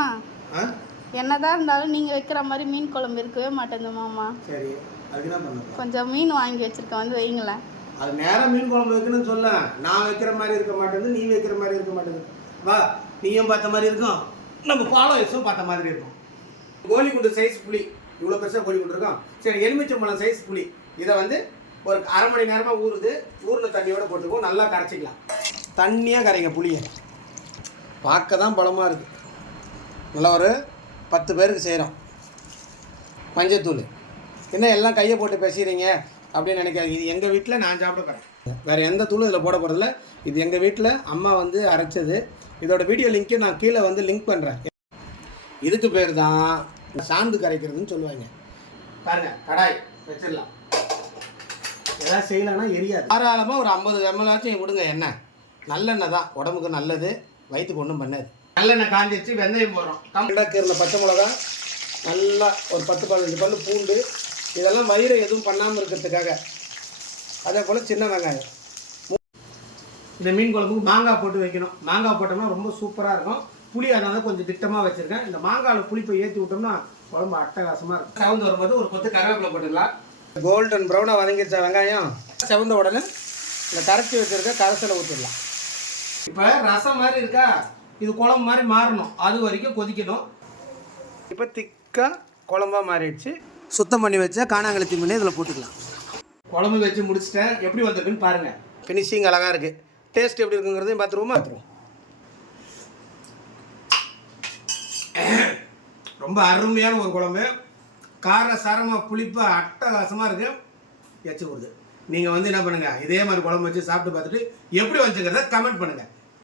மாமா என்னதான் இருந்தாலும் நீங்கள் வைக்கிற மாதிரி மீன் குழம்பு இருக்கவே மாட்டேங்குது மாமா. சரி, அதுக்கு என்ன பண்ணணும்? கொஞ்சம் மீன் வாங்கி வச்சுருக்கேன், வந்து வைங்களேன். அது நேரம் மீன் குழம்பு வைக்கணும்னு சொல்ல, நான் வைக்கிற மாதிரி இருக்க மாட்டேங்குது, நீ வைக்கிற மாதிரி இருக்க மாட்டேங்குது. வா, நீயும் பார்த்த மாதிரி இருக்கும், நம்ம ஃபாலோவர்ஸும் பார்த்த மாதிரி இருக்கும். கோழிக்குண்டு சைஸ் புளி, இவ்வளோ பெருசாக கோழிக்குண்டு இருக்கும். சரி, எலுமிச்சம்பழம் சைஸ் புளி, இதை வந்து ஒரு அரை மணி நேரமாக ஊறின தண்ணியோட போட்டுக்குவோம். நல்லா கரைச்சிக்கலாம். தண்ணியாக கரைங்க புளியை. பார்க்க தான் பழமாக இருக்குது. நல்லா ஒரு 10 பேருக்கு செய்கிறோம். மஞ்சத்தூள் என்ன எல்லாம் கையை போட்டு பேசுகிறீங்க அப்படின்னு நினைக்காது. இது எங்கள் வீட்டில் நான் சாப்பிட போகிறேன். வேறு எந்த தூளும் இதில் போட போகிறதில்ல. இது எங்கள் வீட்டில் அம்மா வந்து அரைச்சது. இதோட வீடியோ லிங்க்கு நான் கீழே வந்து லிங்க் பண்ணுறேன். இதுக்கு பேர் தான் சாந்து கரைக்கிறதுன்னு சொல்லுவாங்க. பாருங்கள், கடாய் வச்சிடலாம். எதாவது செய்யலைன்னா எரியாது. தாராளமாக ஒரு 50 ml கொடுங்க. எண்ணெய் நல்லெண்ணெய் தான், உடம்புக்கு நல்லது, வயிற்றுக்கு ஒன்றும் பண்ணாது. நல்லெண்ணெய் காஞ்சிச்சு, வெந்தயம் போடுறோம். கீரில் பச்சை மிளகா, நல்லா ஒரு 10-15 பல்லு பூண்டு, இதெல்லாம் வயிறு எதுவும் பண்ணாமல் இருக்கிறதுக்காக. அதே போல் சின்ன வெங்காயம். இந்த மீன் குழம்புக்கு மாங்காய் போட்டு வைக்கணும். மாங்காய் போட்டோம்னா ரொம்ப சூப்பராக இருக்கும். புளி அதனால கொஞ்சம் திட்டமாக வச்சுருக்கேன். இந்த மாங்காயில் புளிப்பை ஏற்றி விட்டோம்னா குழம்பு அட்டகாசமாக இருக்கும். செவந்து வரும்போது ஒரு கொத்து கருவேப்பிலை போட்டுக்கலாம். கோல்டன் ப்ரௌனாக வதங்கிடுச்சா வெங்காயம்? செவந்த உடனே இந்த கரைச்சி வச்சுருக்க கரைசலை ஊற்றிடலாம். இப்போ ரசம் மாதிரி இருக்கா, இது குழம்பு மாதிரி மாறணும். அது வரைக்கும் கொதிக்கணும். இப்போ திக்காக குழம்பாக மாறிடுச்சு. சுத்தம் பண்ணி வச்சா காணாங்கழுத்தி மீன் இதில் போட்டுக்கலாம். குழம்பு வச்சு முடிச்சிட்டேன். எப்படி வந்திருக்குன்னு பாருங்கள். ஃபினிஷிங் அழகாக இருக்குது. டேஸ்ட் எப்படி இருக்குங்கிறதையும் பார்த்துருவோம். ரொம்ப அருமையான ஒரு குழம்பு. கார சாரமாக புளிப்பாக அட்டகாசமாக இருக்குது. எச்சு விடுது. நீங்கள் வந்து என்ன பண்ணுங்கள், இதே மாதிரி குழம்பு வச்சு சாப்பிட்டு பார்த்துட்டு எப்படி வந்துச்சுங்கிறத கமெண்ட் பண்ணுங்கள்.